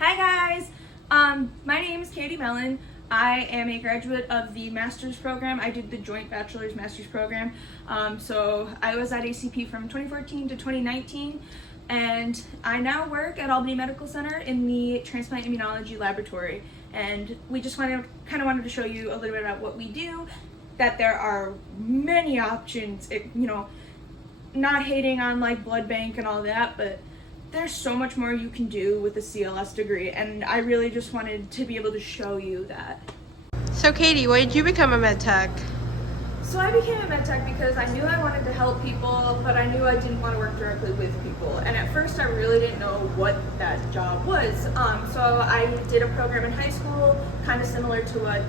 Hi guys, my name is Katie Mellon. I am a graduate of the master's program. I did the joint bachelor's master's program. So I was at ACP from 2014 to 2019, and I now work at Albany Medical Center in the transplant immunology laboratory. And we just wanted to show you a little bit about what we do, that there are many options, not hating on like blood bank and all that, but there's so much more you can do with a CLS degree, and I really just wanted to be able to show you that. So Katie, why did you become a med tech? So I became a med tech because I knew I wanted to help people, but I knew I didn't want to work directly with people. And at first I really didn't know what that job was. So I did a program in high school, kind of similar to what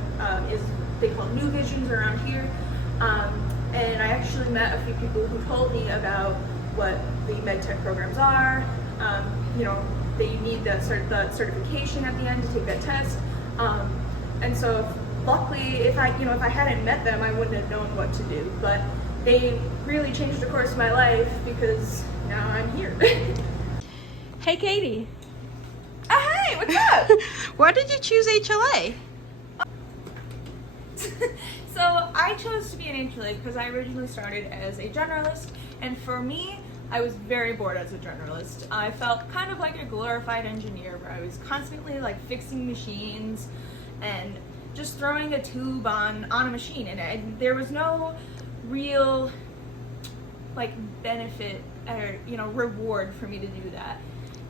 they call New Visions around here. And I actually met a few people who told me about what the med tech programs are. That you need the certification at the end to take that test. And so luckily, if I hadn't met them, I wouldn't have known what to do. But they really changed the course of my life because now I'm here. Hey Katie. Hey, what's up? Why did you choose HLA? So I chose to be an HLA because I originally started as a generalist, and for me, I was very bored as a generalist. I felt kind of like a glorified engineer where I was constantly like fixing machines and just throwing a tube on a machine, and there was no real like benefit or reward for me to do that.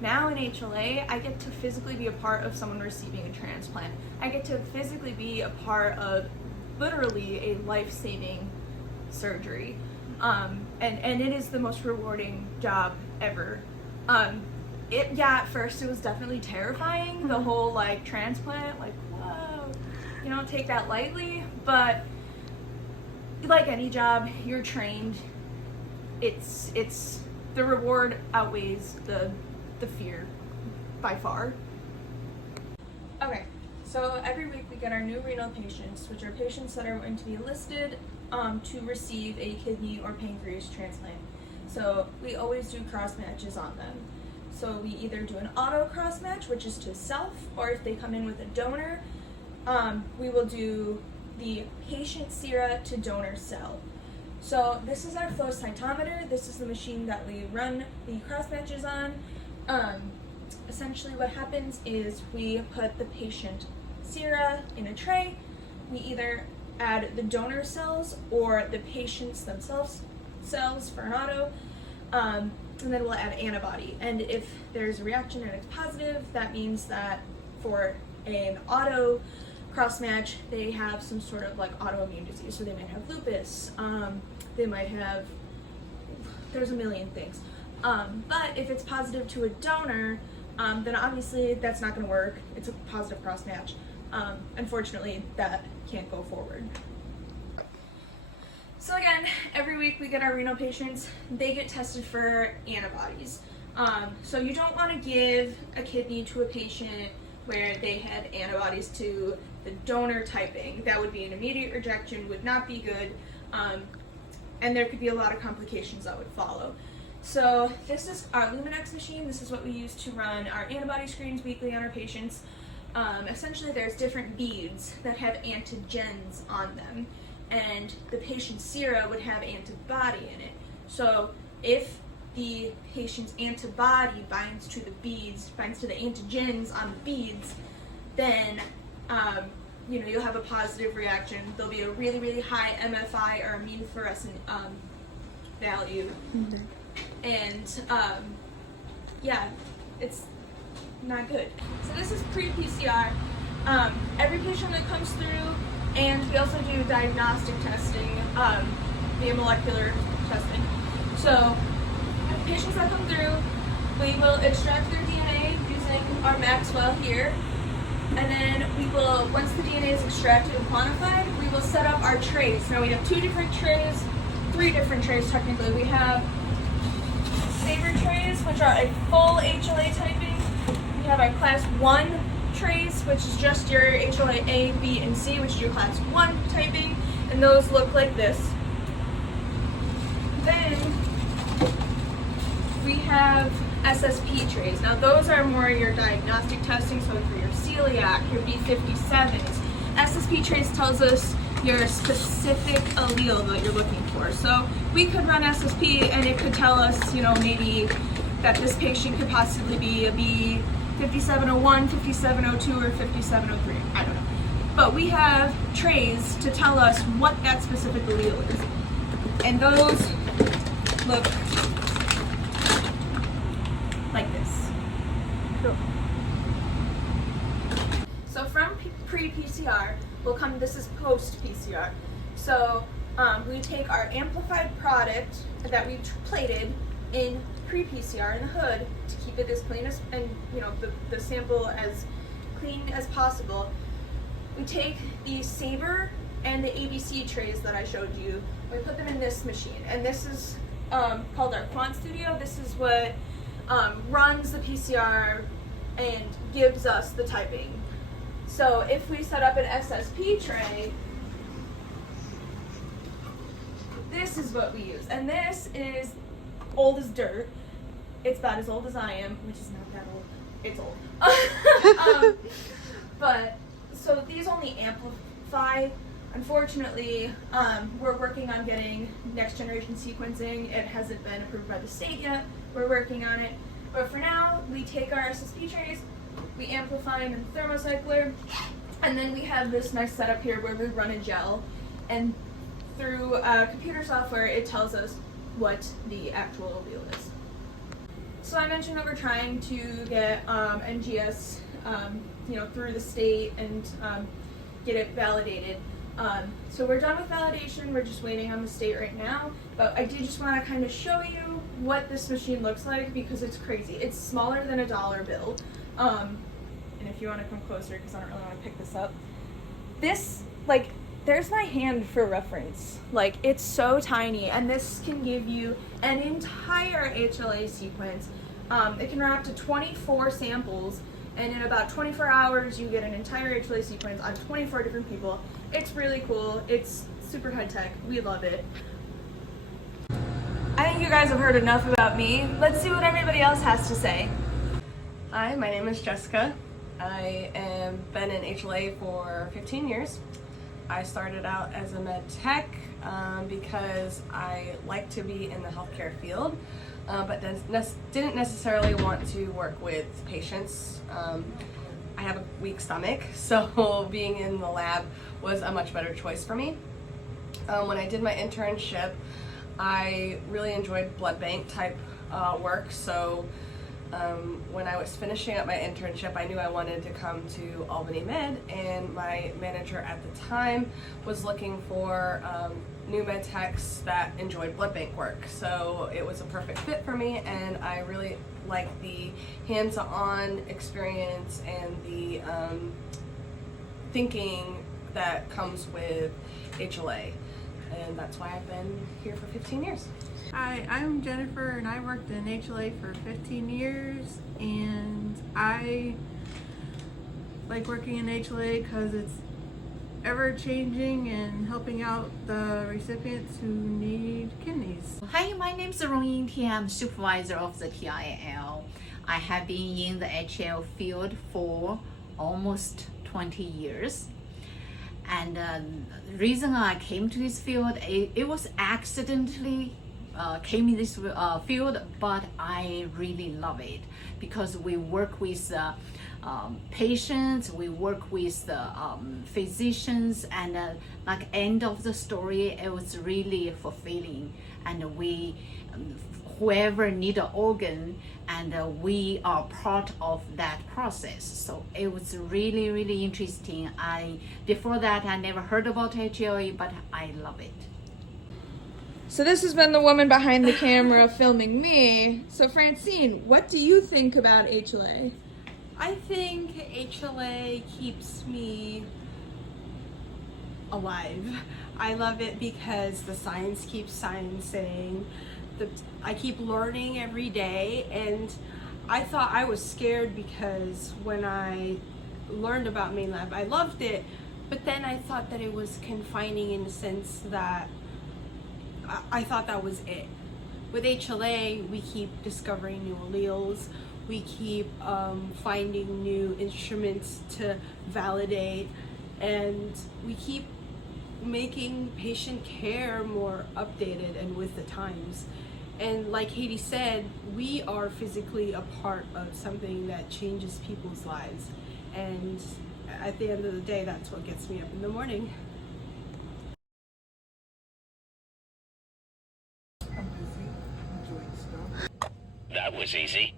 Now in HLA, I get to physically be a part of someone receiving a transplant. I get to physically be a part of literally a life-saving surgery. And it is the most rewarding job ever. At first it was definitely terrifying, the whole like transplant, like whoa, you don't take that lightly, but like any job, you're trained. It's the reward outweighs the fear by far. Okay, so every week we get our new renal patients, which are patients that are going to be listed to receive a kidney or pancreas transplant. So we always do cross matches on them. So we either do an auto cross match, which is to self, or if they come in with a donor, we will do the patient sera to donor cell. So this is our flow cytometer. This is the machine that we run the cross matches on. Essentially what happens is we put the patient sera in a tray. We either add the donor cells or the patients themselves cells for an auto, and then we'll add antibody. And if there's a reaction and it's positive, that means that for an auto cross match, they have some sort of like autoimmune disease. So they might have lupus, they might have, there's a million things. But if it's positive to a donor, then obviously that's not going to work. It's a positive cross match. Unfortunately, that can't go forward. So again, every week we get our renal patients. They get tested for antibodies. So you don't want to give a kidney to a patient where they had antibodies to the donor typing. That would be an immediate rejection, would not be good, and there could be a lot of complications that would follow. So this is our Luminex machine. This is what we use to run our antibody screens weekly on our patients. Essentially there's different beads that have antigens on them, and the patient's sera would have antibody in it. So if the patient's antibody binds to the beads, binds to the antigens on the beads, then you'll have a positive reaction. There'll be a really, really high MFI or immunofluorescent value. Mm-hmm. And it's not good. So this is pre-PCR. Every patient that comes through, and we also do diagnostic testing via molecular testing. So patients that come through, we will extract their DNA using our Maxwell here, and then we will, once the DNA is extracted and quantified, we will set up our trays. Now we have three different trays technically. We have saver trays, which are a full HLA typing. We have our class 1 trays, which is just your HLA A, B, and C, which is your class 1 typing, and those look like this. Then we have SSP trays. Now those are more your diagnostic testing, so for your celiac, your B57s. SSP trays tells us your specific allele that you're looking for. So we could run SSP and it could tell us, you know, maybe that this patient could possibly be a B5701, 5702, or 5703. I don't know. But we have trays to tell us what that specific allele is. And those look like this. Cool. So from pre-PCR, we'll come, this is post-PCR. So we take our amplified product that we plated in pre-PCR in the hood to keep it as clean as, and you know, the sample as clean as possible. We take the Saber and the ABC trays that I showed you, we put them in this machine, and this is called our Quant Studio. This is what runs the PCR and gives us the typing. So if we set up an SSP tray, this is what we use, and this is old as dirt. It's about as old as I am, which is not that old. It's old. But so these only amplify. Unfortunately, we're working on getting next generation sequencing. It hasn't been approved by the state yet. We're working on it. But for now, we take our SSP trays, we amplify them in the thermocycler, and then we have this nice setup here where we run a gel, and through computer software, it tells us what the actual allele is. So I mentioned that we're trying to get NGS, through the state and get it validated. So we're done with validation. We're just waiting on the state right now. But I do just want to kind of show you what this machine looks like because it's crazy. It's smaller than a dollar bill. And if you want to come closer, because I don't really want to pick this up. This, there's my hand for reference. It's so tiny, and this can give you an entire HLA sequence. It can run up to 24 samples, and in about 24 hours, you get an entire HLA sequence on 24 different people. It's really cool. It's super high tech. We love it. I think you guys have heard enough about me. Let's see what everybody else has to say. Hi, my name is Jessica. I am been in HLA for 15 years. I started out as a med tech because I like to be in the healthcare field, but didn't necessarily want to work with patients. I have a weak stomach, so being in the lab was a much better choice for me. When I did my internship, I really enjoyed blood bank type work, so when I was finishing up my internship, I knew I wanted to come to Albany Med, and my manager at the time was looking for new med techs that enjoyed blood bank work. So it was a perfect fit for me, and I really liked the hands-on experience and the thinking that comes with HLA. And that's why I've been here for 15 years. Hi, I'm Jennifer, and I worked in HLA for 15 years, and I like working in HLA because it's ever changing and helping out the recipients who need kidneys. Hi, my name is Rongying Tian. I'm supervisor of the TIL. I have been in the HL field for almost 20 years. And the reason I came to this field, it was accidentally came in this field, but I really love it because we work with patients, we work with physicians, and end of the story, it was really fulfilling. And we, whoever need an organ, and we are part of that process. So it was really, really interesting. Before that, I never heard about HLA, but I love it. So this has been the woman behind the camera filming me. So Francine, what do you think about HLA? I think HLA keeps me alive. I love it because the science keeps sciencing. I keep learning every day, and I thought I was scared because when I learned about Main Lab, I loved it, but then I thought that it was confining in the sense that I thought that was it. with HLA, we keep discovering new alleles, we keep finding new instruments to validate, and we keep making patient care more updated and with the times. And like Haiti said, we are physically a part of something that changes people's lives. And at the end of the day, that's what gets me up in the morning. That was easy.